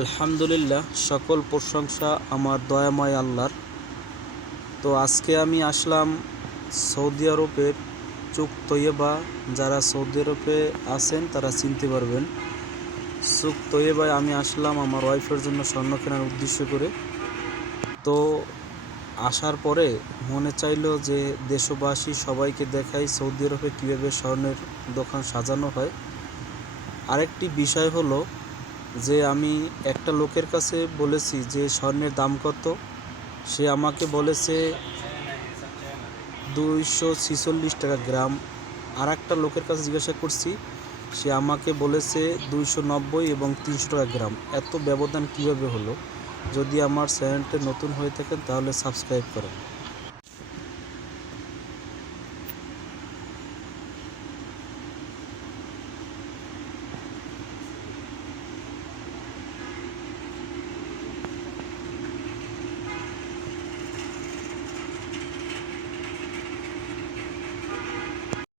আলহামদুলিল্লাহ, সকল প্রশংসা আমার দয়াময় আল্লাহর। তো আজকে আমি আসলাম সৌদি আরবের চুক তৈয়বা। যারা সৌদি আরবে আছেন তারা চিনতে পারবেন। চুক তৈয়বায় আমি আসলাম আমার ওয়াইফের জন্য স্বর্ণ কেনার উদ্দেশ্য করে। তো আসার পরে মনে চাইলো যে দেশবাসী সবাইকে দেখাই সৌদি আরবে কীভাবে স্বর্ণের দোকান সাজানো হয়। আরেকটি বিষয় হলো যে আমি একটা লোকের কাছে বলেছি যে স্বর্ণের দাম কত। সে আমাকে বলেছে 246 টাকা গ্রাম। আর একটা লোকের কাছে জিজ্ঞাসা করছি, সে আমাকে বলেছে 290 এবং 300 টাকা গ্রাম। এত ব্যবধান কিভাবে হলো? যদি আমার চ্যানেলটা নতুন হয়ে থাকেন তাহলে সাবস্ক্রাইব করেন।